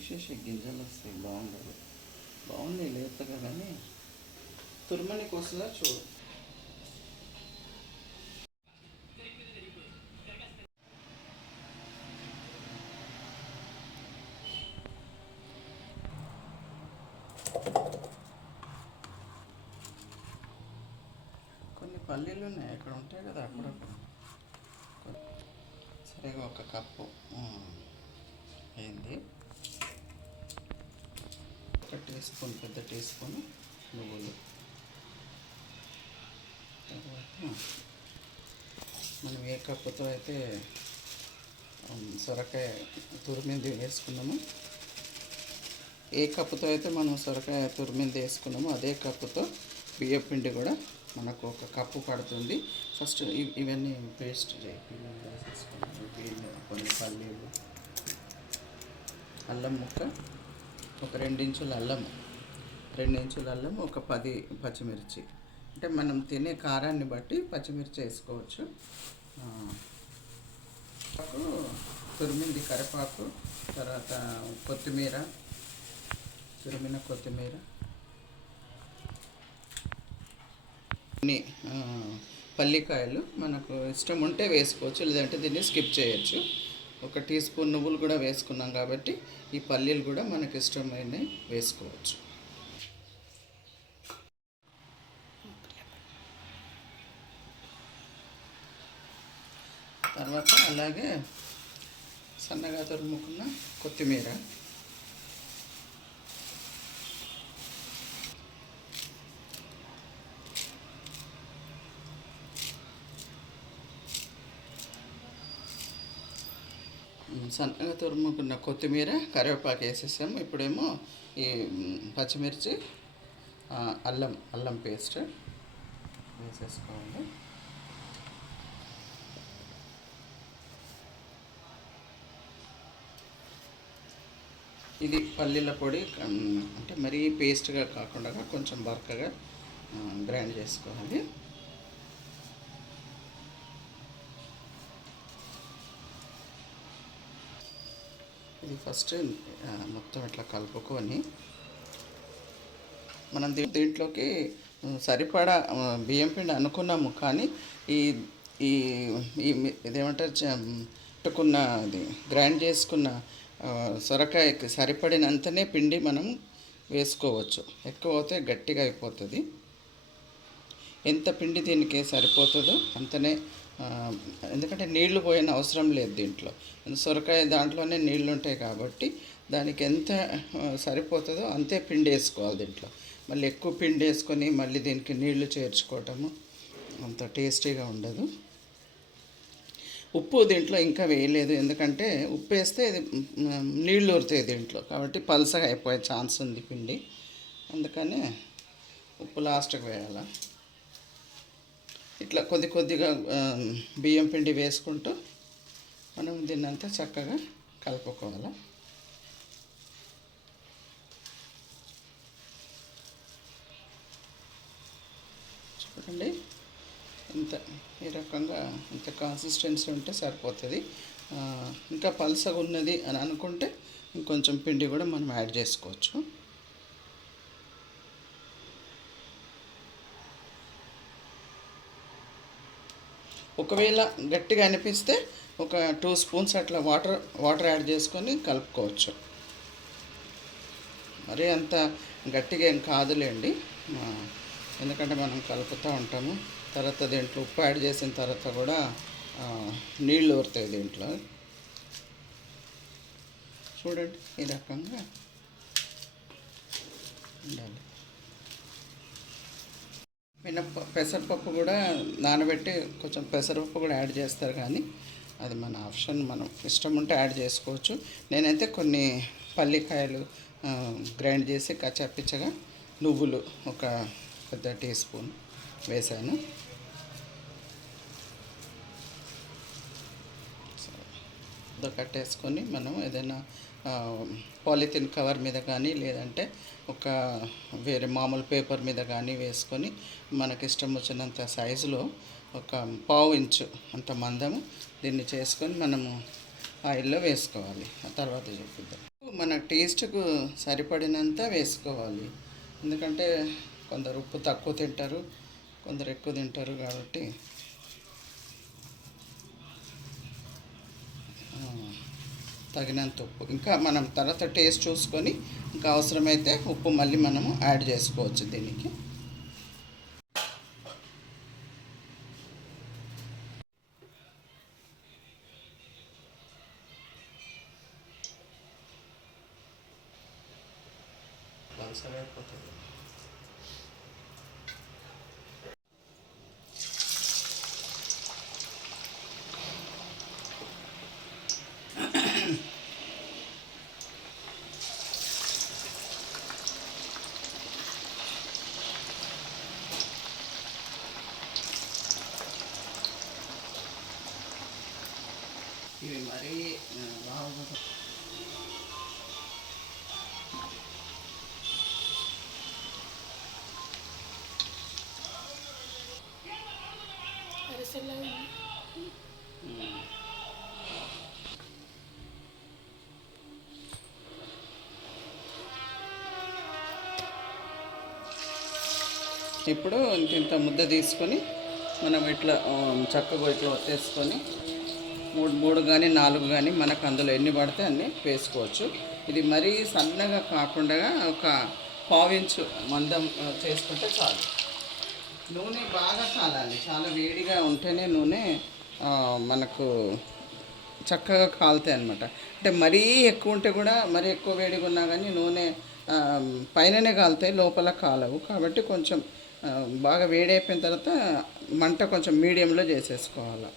తీసేసి గింజలు వస్తాయి, బాగుండదు. బాగుంది లేతగా, కానీ తుర్మనికి వస్తుందా చూడు. కొన్ని పల్లీలు ఉన్నాయి అక్కడ, ఉంటాయి కదా అప్పుడప్పుడు. సరిగా ఒక కప్పు అయింది. ఒక టీ స్పూన్, పెద్ద టీ స్పూన్ నువ్వులు. తర్వాత మనం ఏ కప్పుతో అయితే సొరకాయ తురిమింది వేసుకున్నాము, ఏ కప్పుతో అయితే మనం సొరకాయ తురిమింది వేసుకున్నామో అదే కప్పుతో బియ్యం పిండి కూడా మనకు ఒక కప్పు పడుతుంది. ఫస్ట్ ఇవన్నీ పేస్ట్ వేసేసుకున్నాము. కొన్ని పల్లీలు, అల్లం ముక్క, ఒక 2 ఇంచుల అల్లము, 2 ఇంచుల అల్లం, ఒక 10 పచ్చిమిర్చి. అంటే మనం తినే కారాన్ని బట్టి పచ్చిమిర్చి వేసుకోవచ్చు. తురిమింది కరివేపాకు, తర్వాత కొత్తిమీర, తురిమిన కొత్తిమీర, పల్లికాయలు మనకు ఇష్టం ఉంటే వేసుకోవచ్చు, లేదంటే దీన్ని స్కిప్ చేయొచ్చు. ఒక టీ స్పూన్ నువ్వులు కూడా వేసుకున్నాం కాబట్టి ఈ పల్లీలు కూడా మనకు ఇష్టమైనవి వేసుకోవచ్చు. తర్వాత అలాగే సన్నగా తురుముకున్న కొత్తిమీర, సన్నగా తురుముకున్న కొత్తిమీర, కరివేపాకు వేసేసాము. ఇప్పుడేమో ఈ పచ్చిమిర్చి, అల్లం పేస్ట్ వేసేసుకోవాలి. ఇది పల్లీల పొడి, అంటే మరీ పేస్ట్గా కాకుండా కొంచెం బరకగా గ్రైండ్ చేసుకోవాలి. ఇది ఫస్ట్ మొత్తం ఇట్లా కలుపుకొని మనం దీంట్లోకి సరిపడా బియ్యం పిండి అనుకున్నాము, కానీ ఈ ఈ ఇదేమంటారు పెట్టుకున్న అది గ్రైండ్ చేసుకున్న సొరకాయకి సరిపడినంతనే పిండి మనం వేసుకోవచ్చు. ఎక్కువ అవుతే గట్టిగా అయిపోతుంది. ఎంత పిండి దీనికి సరిపోతుందో అంతనే, ఎందుకంటే నీళ్లు పోయిన అవసరం లేదు దీంట్లో. సొరకాయ దాంట్లోనే నీళ్ళు ఉంటాయి కాబట్టి దానికి ఎంత సరిపోతుందో అంతే పిండి వేసుకోవాలి దీంట్లో. మళ్ళీ ఎక్కువ పిండి వేసుకొని మళ్ళీ దీనికి నీళ్లు చేర్చుకోవటము అంత టేస్టీగా ఉండదు. ఉప్పు దీంట్లో ఇంకా వేయలేదు, ఎందుకంటే ఉప్పు వేస్తే ఇది నీళ్ళు ఊరుతాయి దీంట్లో, కాబట్టి పల్సగా అయిపోయే ఛాన్స్ ఉంది పిండి. అందుకనే ఉప్పు లాస్ట్కి వేయాలి. ఇట్లా కొద్దిగా బియ్యం పిండి వేసుకుంటూ మనం దీన్నంతా చక్కగా కలుపుకోవాలి. చూడండి, ఈ రకంగా ఇంత కన్సిస్టెన్సీ ఉంటే సరిపోతుంది. ఇంకా పల్సగా ఉన్నది అని అనుకుంటే ఇంకొంచెం పిండి కూడా మనం యాడ్ చేసుకోవచ్చు. ఒకవేళ గట్టిగా అనిపిస్తే ఒక 2 స్పూన్స్ అట్లా వాటర్ యాడ్ చేసుకొని కలుపుకోవచ్చు. మరీ అంత గట్టిగా ఏం కాదులేండి, ఎందుకంటే మనం కలుపుతూ ఉంటాము. తర్వాత దీంట్లో ఉప్పు యాడ్ చేసిన తర్వాత కూడా నీళ్ళు ఊరుతాయి దీంట్లో. చూడండి, ఈ రకంగా ఉండాలి. పెసరపప్పు కూడా నానబెట్టి కొంచెం పెసరపప్పు కూడా యాడ్ చేస్తారు, కానీ అది మన ఆప్షన్, మనం ఇష్టం ఉంటే యాడ్ చేసుకోవచ్చు. నేనైతే కొన్ని పల్లికాయలు గ్రైండ్ చేసి కచ్చాపిచ్చగా, నువ్వులు ఒక పెద్ద టీ స్పూన్ వేసాను. కట్టేసుకొని మనం ఏదైనా పాలిథిన్ కవర్ మీద కానీ, లేదంటే ఒక వేరే మామూలు పేపర్ మీద కానీ వేసుకొని మనకి ఇష్టం వచ్చినంత సైజులో ఒక 1/2 ఇంచు అంత మందము దీన్ని చేసుకొని మనము ఆయిల్లో వేసుకోవాలి. ఆ తర్వాత చూపిద్దాం. మన టేస్ట్కు సరిపడినంత వేసుకోవాలి. ఎందుకంటే కొందరు ఉప్పు తక్కువ తింటారు, కొందరు ఎక్కువ తింటారు కాబట్టి తగినంత ఉప్పు. ఇంకా మనం తర్వాత టేస్ట్ చూసుకొని ఇంకా అవసరమైతే ఉప్పు మళ్ళీ మనము యాడ్ చేసుకోవచ్చు దీనికి. అయిపోతుంది. ఇవి మరీ బాగా ఇప్పుడు ఇంత ముద్ద తీసుకొని మనం ఇట్లా చక్కగా ఇట్లా ఒత్తేసుకొని మూడు కానీ 4 కానీ మనకు అందులో ఎన్ని పడితే అన్ని వేసుకోవచ్చు. ఇది మరీ సన్నగా కాకుండా ఒక 1/2 ఇంచు మందం చేసుకుంటే చాలు. నూనె బాగా కాలాలి, చాలా వేడిగా ఉంటేనే నూనె మనకు చక్కగా కాలుతాయి అన్నమాట. అంటే మరీ ఎక్కువ ఉంటే కూడా, మరీ ఎక్కువ వేడిగా ఉన్నా కానీ నూనె పైననే కాలుతాయి, లోపల కాలవు. కాబట్టి కొంచెం బాగా వేడి అయిపోయిన తర్వాత మంట కొంచెం మీడియంలో చేసేసుకోవాలి.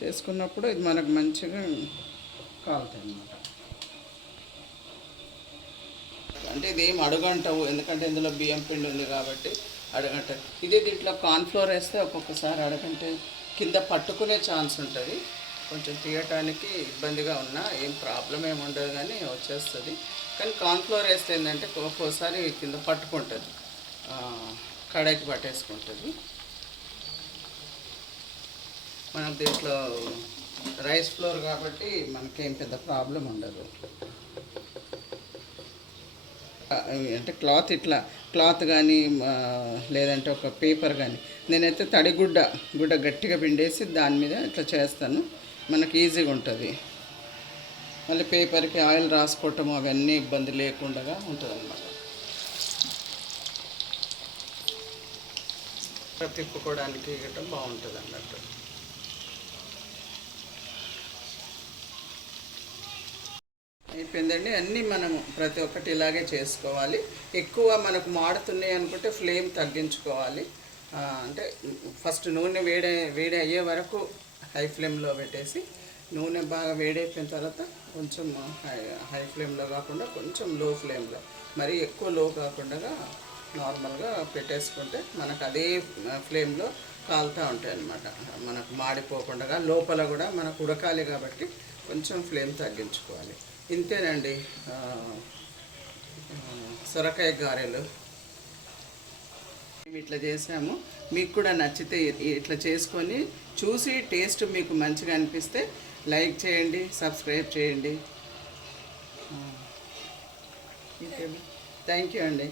చేసుకున్నప్పుడు ఇది మనకు మంచిగా కాలుతాయి అన్నమాట. అంటే ఇది ఏం అడుగంటవు, ఎందుకంటే ఇందులో బియ్యం పిండి ఉంది కాబట్టి అడగంట. ఇదే దీంట్లో కార్న్ఫ్లోర్ వేస్తే ఒక్కొక్కసారి అడగంటే కింద పట్టుకునే ఛాన్స్ ఉంటుంది. కొంచెం తీయటానికి ఇబ్బందిగా ఉన్నా ఏం ప్రాబ్లం ఏమి ఉండదు, కానీ వచ్చేస్తుంది. కానీ కార్న్ఫ్లోర్ వేస్తే ఏంటంటే ఒక్కోసారి కింద పట్టుకుంటుంది, కడాయికి పట్టేసుకుంటుంది. మనం దీంట్లో రైస్ ఫ్లోర్ కాబట్టి మనకేం పెద్ద ప్రాబ్లం ఉండదు. అంటే క్లాత్ కానీ లేదంటే ఒక పేపర్ కానీ, నేనైతే గుడ్డ గట్టిగా పిండేసి దాని మీద ఇట్లా చేస్తాను, మనకి ఈజీగా ఉంటుంది. మళ్ళీ పేపర్కి ఆయిల్ రాసుకోవటం అవన్నీ ఇబ్బంది లేకుండా ఉంటుంది అన్నమాట. తిప్పుకోవడానికి గట్రా బాగుంటుంది అన్నట్టు. అయిపోయిందండి. అన్నీ మనము ప్రతి ఒక్కటి ఇలాగే చేసుకోవాలి. ఎక్కువ మనకు మాడుతున్నాయి అనుకుంటే ఫ్లేమ్ తగ్గించుకోవాలి. అంటే ఫస్ట్ నూనె వేడి అయ్యే వరకు హై ఫ్లేమ్లో పెట్టేసి, నూనె బాగా వేడైపోయిన తర్వాత కొంచెం హై ఫ్లేమ్లో కాకుండా కొంచెం లో ఫ్లేమ్లో, మరీ ఎక్కువ లో కాకుండా నార్మల్గా పెట్టేసుకుంటే మనకు అదే ఫ్లేమ్లో కాలుతూ ఉంటాయి అన్నమాట. మనకు మాడిపోకుండా లోపల కూడా మనకు ఉడకాలి కాబట్టి కొంచెం ఫ్లేమ్ తగ్గించుకోవాలి. ఇంతేనండి సొరకాయ గారెలు. మేము ఇట్లా చేసాము. మీకు కూడా నచ్చితే ఇట్లా చేసుకొని చూసి టేస్ట్ మీకు మంచిగా అనిపిస్తే లైక్ చేయండి, సబ్స్క్రైబ్ చేయండి. థ్యాంక్ యూ అండి.